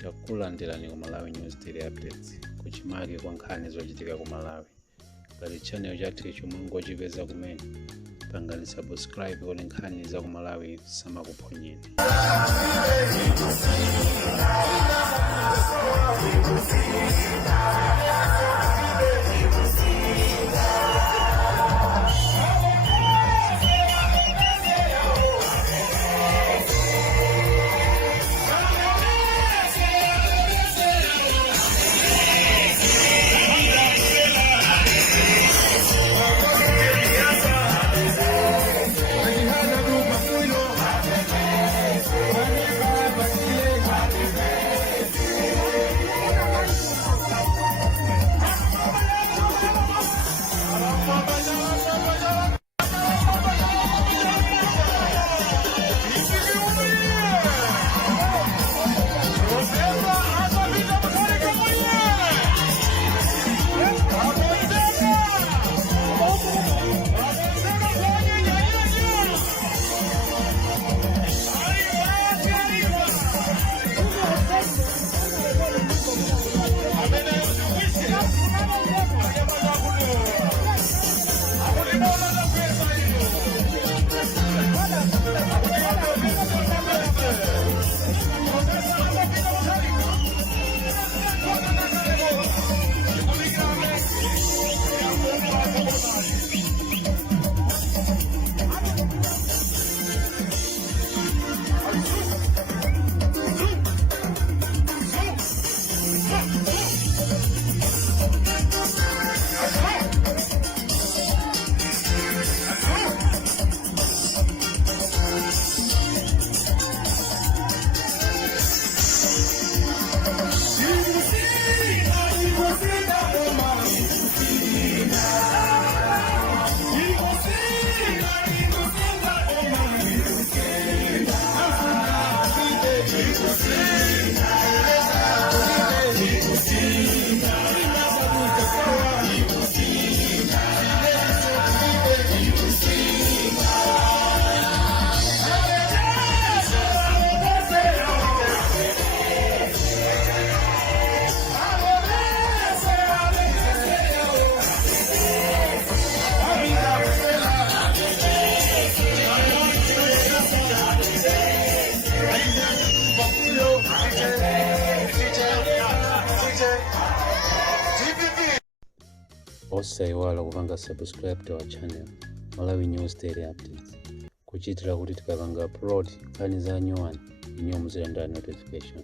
takulandirani ku Malawi News Daily Updates kuchimake kwa nkhani zochitika ku Malawi. Ngati channel chathu chomwe ngochipeza kumene pangani subscribe kuti nkhani za ku Malawi samakuphonyeni. Osaiwala kupanga subscribe to our channel Malawi News Daily Updates kuchitira kuti tikapanga upload nkhani za nyuwani inyo muzilandira notification.